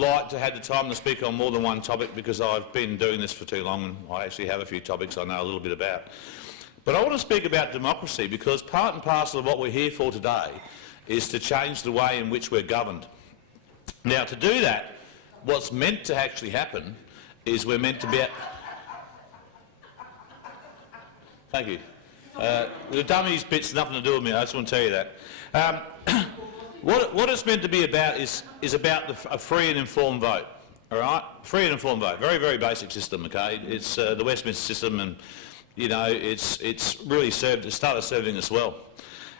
like to have the time to speak on more than one topic because I've been doing this for too long and I actually have a few topics I know a little bit about. But I want to speak about democracy because part and parcel of what we're here for today is to change the way in which we're governed. Now, to do that, what's meant to actually happen is we're meant to be... Thank you. The dummies bit's nothing to do with me, I just want to tell you that. What it's meant to be about is about a free and informed vote, all right? Free and informed vote, very, very basic system, okay? It's the Westminster system and, you know, it's really started serving us well.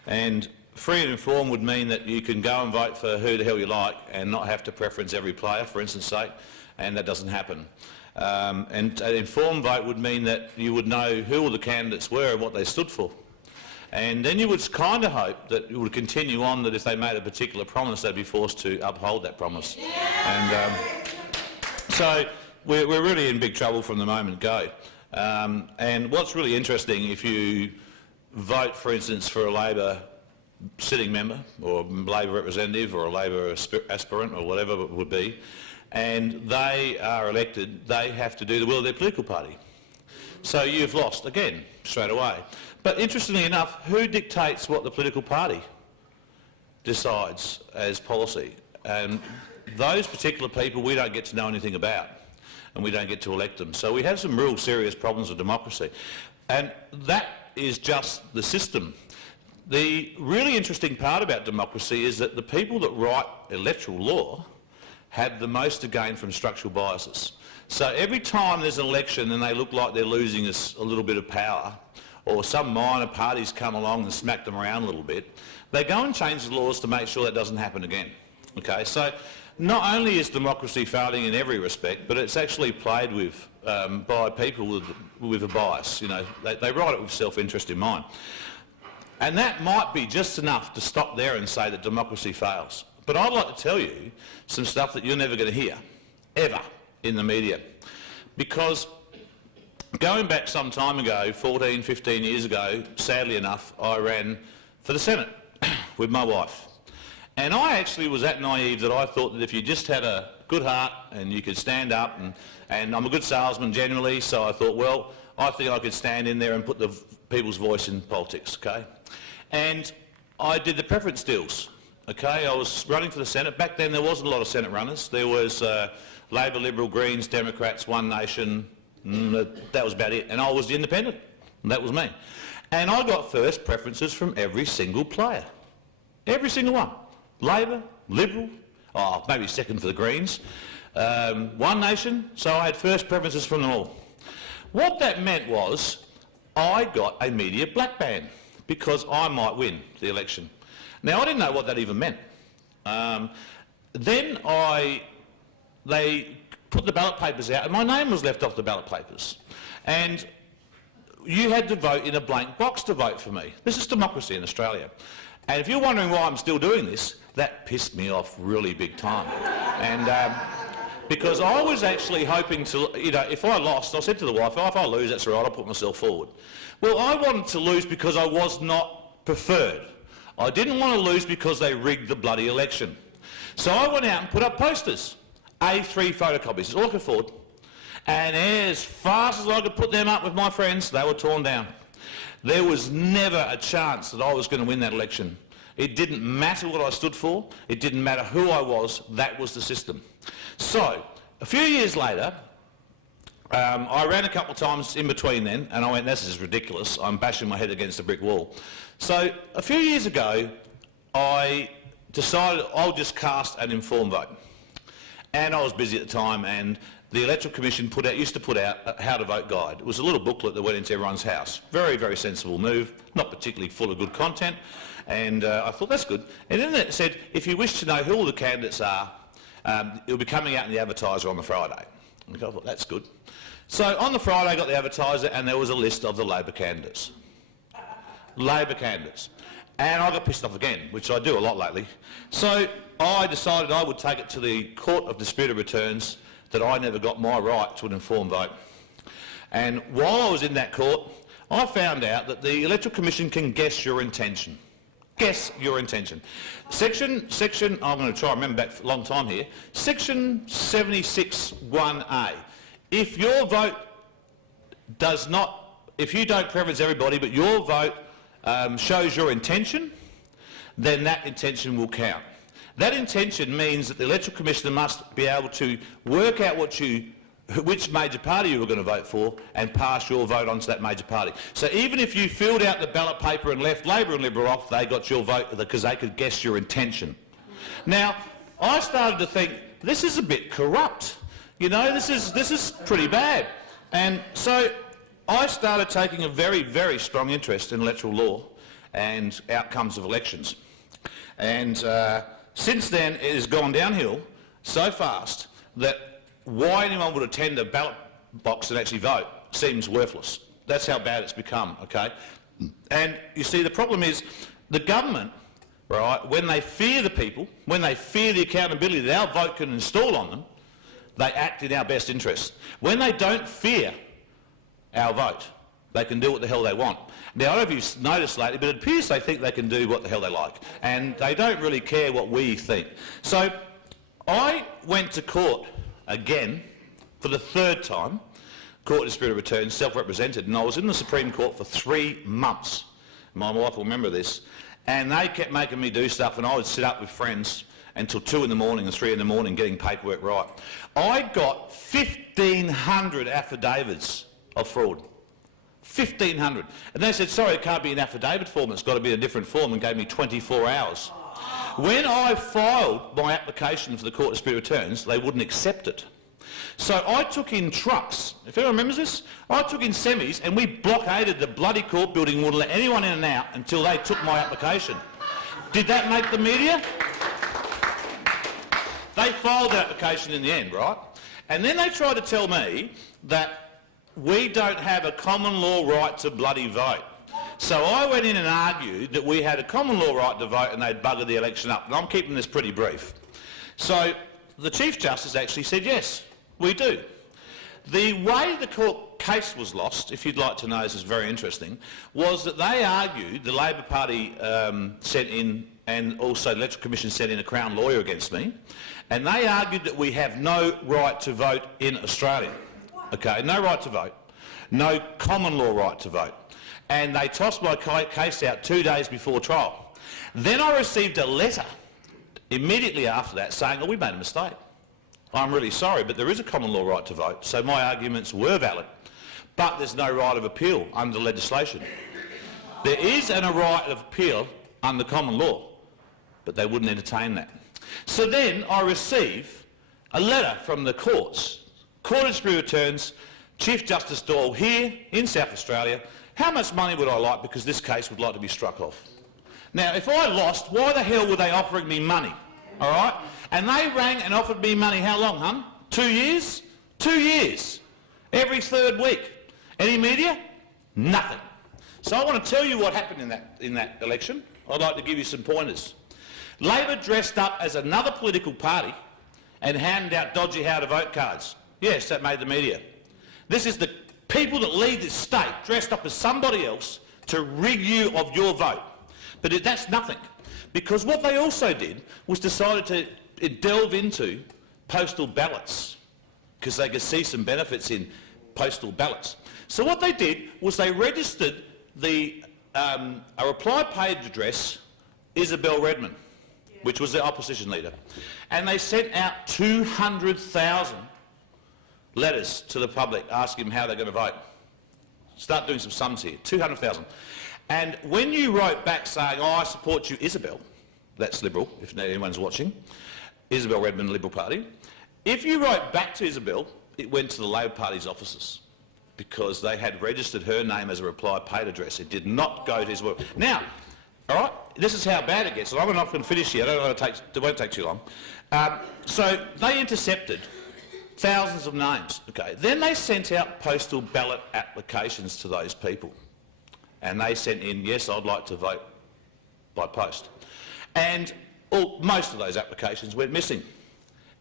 And free and informed would mean that you can go and vote for who the hell you like and not have to preference every player, for instance sake, and that doesn't happen. And an informed vote would mean that you would know who all the candidates were and what they stood for. And then you would kind of hope that it would continue on that if they made a particular promise, they'd be forced to uphold that promise. And so we're really in big trouble from the moment go. And what's really interesting, if you vote, for instance, for a Labor sitting member or Labor representative or a Labor aspirant or whatever it would be, and they are elected, they have to do the will of their political party. So you've lost again straight away. But interestingly enough, who dictates what the political party decides as policy? And those particular people we don't get to know anything about and we don't get to elect them. So we have some real serious problems with democracy. And that is just the system. The really interesting part about democracy is that the people that write electoral law have the most to gain from structural biases. So every time there's an election and they look like they're losing a little bit of power, or some minor parties come along and smack them around a little bit, they go and change the laws to make sure that doesn't happen again. Okay, so not only is democracy failing in every respect, but it's actually played with by people with a bias. You know, they write it with self-interest in mind. And that might be just enough to stop there and say that democracy fails. But I'd like to tell you some stuff that you're never going to hear, ever, in the media. Because going back some time ago, 14, 15 years ago, sadly enough, I ran for the Senate with my wife. And I actually was that naive that I thought that if you just had a good heart and you could stand up, and I'm a good salesman generally, so I thought, well, I think I could stand in there and put the people's voice in politics, okay? And I did the preference deals, okay? I was running for the Senate. Back then there wasn't a lot of Senate runners. There was Labor, Liberal, Greens, Democrats, One Nation. That was about it. And I was the independent. And that was me. And I got first preferences from every single player. Every single one. Labor, Liberal, maybe second for the Greens, One Nation, so I had first preferences from them all. What that meant was I got a media black ban because I might win the election. Now, I didn't know what that even meant. Then they put the ballot papers out and my name was left off the ballot papers. And you had to vote in a blank box to vote for me. This is democracy in Australia. And if you're wondering why I'm still doing this, that pissed me off really big time. And because I was actually hoping to, you know, if I lost, I said to the wife, oh, if I lose, that's all right, I'll put myself forward. Well, I wanted to lose because I was not preferred. I didn't want to lose because they rigged the bloody election. So I went out and put up posters, A3 photocopies, it's all I could afford. And as fast as I could put them up with my friends, they were torn down. There was never a chance that I was going to win that election. It didn't matter what I stood for, it didn't matter who I was, that was the system. So, a few years later, I ran a couple of times in between then, and I went, this is ridiculous, I'm bashing my head against a brick wall. So, a few years ago, I decided I'll just cast an informed vote. And I was busy at the time, and the Electoral Commission used to put out a how to vote guide. It was a little booklet that went into everyone's house. Very, very sensible move, not particularly full of good content. And I thought, that's good. And then it said, if you wish to know who all the candidates are, it'll be coming out in the advertiser on the Friday. And I thought, that's good. So on the Friday I got the advertiser and there was a list of the Labor candidates. Labor candidates. And I got pissed off again, which I do a lot lately. So I decided I would take it to the Court of Disputed Returns that I never got my right to an informed vote. And while I was in that court, I found out that the Electoral Commission can guess your intention. guess your intention. Section, I'm going to try and remember back a long time here, section 76(1)(a). If your vote does not, if you don't preference everybody but your vote shows your intention, then that intention will count. That intention means that the Electoral Commissioner must be able to work out which major party you were going to vote for and pass your vote on to that major party. So even if you filled out the ballot paper and left Labor and Liberal off, they got your vote because they could guess your intention. Now, I started to think, this is a bit corrupt. You know, this is pretty bad. And so I started taking a very, very strong interest in electoral law and outcomes of elections. And since then, it has gone downhill so fast that why anyone would attend a ballot box and actually vote seems worthless. That's how bad it's become, okay? And you see, the problem is the government, right, when they fear the people, when they fear the accountability that our vote can install on them, they act in our best interest. When they don't fear our vote, they can do what the hell they want. Now, I don't know if you've noticed lately, but it appears they think they can do what the hell they like, and they don't really care what we think. So I went to court again for the third time, Court of Dispute Returns, self-represented, and I was in the Supreme Court for 3 months. My wife will remember this. And they kept making me do stuff, and I would sit up with friends until 2 in the morning and 3 in the morning getting paperwork right. I got 1,500 affidavits of fraud. 1,500. And they said, sorry, it can't be an affidavit form, it's got to be a different form, and gave me 24 hours. When I filed my application for the Court of Dispute Returns, they wouldn't accept it. So I took in trucks, if anyone remembers this, I took in semis and we blockaded the bloody court building, wouldn't let anyone in and out until they took my application. Did that make the media? They filed the application in the end, right? And then they tried to tell me that we don't have a common law right to bloody vote. So I went in and argued that we had a common law right to vote and they'd buggered the election up. And I'm keeping this pretty brief. So the Chief Justice actually said, yes, we do. The way the court case was lost, if you'd like to know, this is very interesting, was that they argued, the Labor Party sent in, and also the Electoral Commission sent in a Crown lawyer against me, and they argued that we have no right to vote in Australia. Okay, no right to vote, no common law right to vote. And they tossed my case out 2 days before trial. Then I received a letter immediately after that saying, oh, we made a mistake. I'm really sorry, but there is a common law right to vote, so my arguments were valid. But there's no right of appeal under legislation. There is a right of appeal under common law, but they wouldn't entertain that. So then I receive a letter from the courts, Court of Dispute Returns, Chief Justice Doyle here in South Australia, how much money would I like because this case would like to be struck off? Now, if I lost, why the hell were they offering me money? All right? And they rang and offered me money how long, hun? 2 years? 2 years. Every 3rd week. Any media? Nothing. So I want to tell you what happened in that election. I'd like to give you some pointers. Labor dressed up as another political party and handed out dodgy how to vote cards. Yes, that made the media. This is the people that lead this state dressed up as somebody else to rig you of your vote. But that's nothing. Because what they also did was decided to delve into postal ballots because they could see some benefits in postal ballots. So what they did was they registered a reply page address, Isabel Redman, which was the opposition leader, and they sent out 200,000 letters to the public asking them how they're going to vote. Start doing some sums here, 200,000. And when you wrote back saying, oh, I support you, Isabel, that's Liberal, if anyone's watching, Isabel Redman, Liberal Party, if you wrote back to Isabel, it went to the Labor Party's offices because they had registered her name as a reply paid address. It did not go to Isabel. Now, all right, this is how bad it gets. I'm not going to finish here. I don't know it won't take too long. So they intercepted thousands of names. Okay. Then they sent out postal ballot applications to those people. And they sent in, yes, I'd like to vote by post. And most of those applications went missing.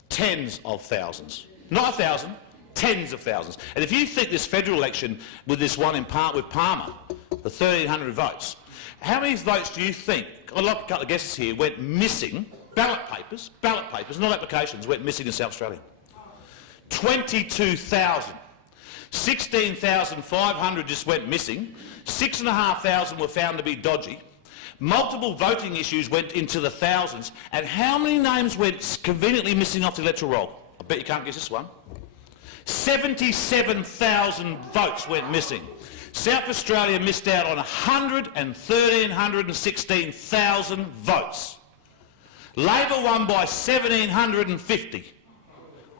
Tens of thousands. Not 1,000, tens of thousands. And if you think this federal election with this one with Palmer, the 1,300 votes, How many votes do you think, I'd like a couple of guesses here, went missing, ballot papers, not applications, went missing in South Australia? 22,000. 16,500 just went missing. 6,500 were found to be dodgy. Multiple voting issues went into the thousands. And how many names went conveniently missing off the electoral roll? I bet you can't guess this one. 77,000 votes went missing. South Australia missed out on 116,000 votes. Labor won by 1,750.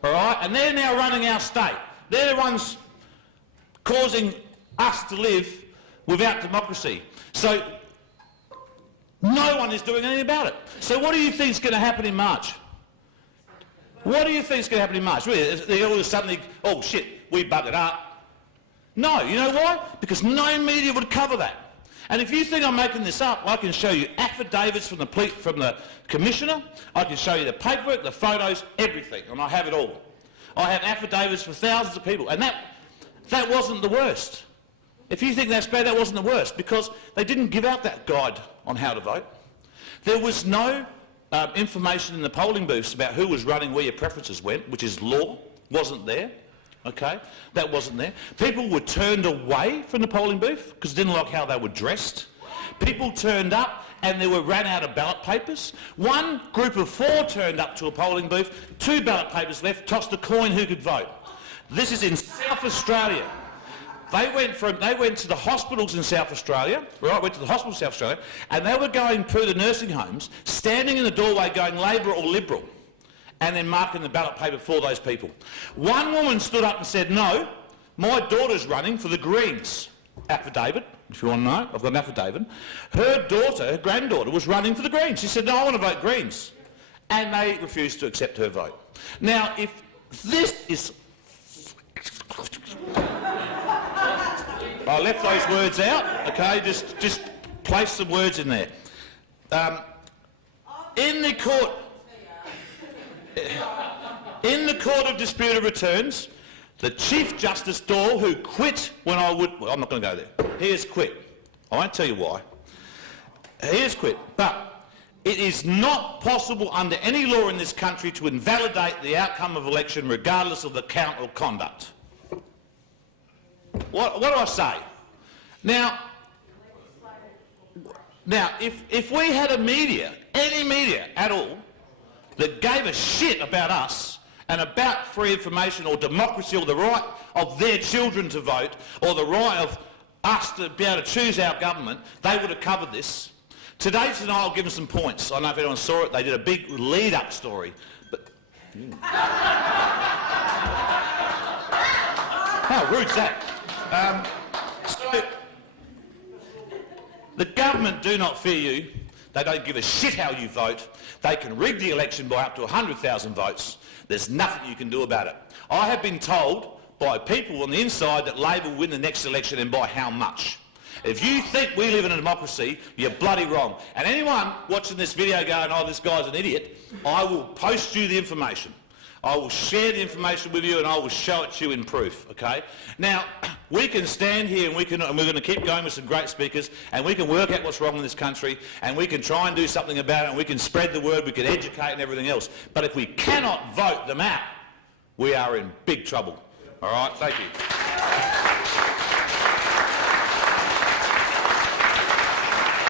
All right? And they're now running our state. They're the ones causing us to live without democracy. So no one is doing anything about it. So what do you think is going to happen in March? What do you think is going to happen in March? They all suddenly, oh shit, we buggered up. No, you know why? Because no media would cover that. And if you think I'm making this up, I can show you affidavits from the Commissioner, I can show you the paperwork, the photos, everything, and I have it all. I have affidavits for thousands of people, and that wasn't the worst. If you think that's bad, that wasn't the worst, because they didn't give out that guide on how to vote. There was no information in the polling booths about who was running, where your preferences went, which is law, wasn't there. Okay, that wasn't there. People were turned away from the polling booth because they didn't like how they were dressed. People turned up and they were ran out of ballot papers. One group of 4 turned up to a polling booth, 2 ballot papers left, tossed a coin who could vote. This is in South Australia. They went to the hospitals in South Australia, right, went to the hospitals in South Australia, and they were going through the nursing homes, standing in the doorway going Labor or Liberal, and then marking the ballot paper for those people. One woman stood up and said, no, my daughter's running for the Greens. Affidavit, if you want to know, I've got an affidavit. Her daughter, her granddaughter, was running for the Greens. She said, no, I want to vote Greens. And they refused to accept her vote. Now, if this is... I left those words out, okay, just place some words in there. In the Court of Disputed Returns, the Chief Justice Dawes, who quit when I would... Well, I'm not going to go there. He has quit. I won't tell you why. He has quit. But it is not possible under any law in this country to invalidate the outcome of election regardless of the count or conduct. What do I say? Now if we had a media, any media at all, that gave a shit about us and about free information or democracy or the right of their children to vote or the right of us to be able to choose our government, they would have covered this. Today tonight I'll give them some points. I don't know if anyone saw it. They did a big lead-up story. But how rude's that? So the government do not fear you. They don't give a shit how you vote. They can rig the election by up to 100,000 votes. There's nothing you can do about it. I have been told by people on the inside that Labor will win the next election and by how much. If you think we live in a democracy, you're bloody wrong. And anyone watching this video going, oh, this guy's an idiot, I will post you the information. I will share the information with you and I will show it to you in proof, okay? Now, we can stand here and we're going to keep going with some great speakers and we can work out what's wrong in this country and we can try and do something about it and we can spread the word, we can educate and everything else. But if we cannot vote them out, we are in big trouble. All right, thank you.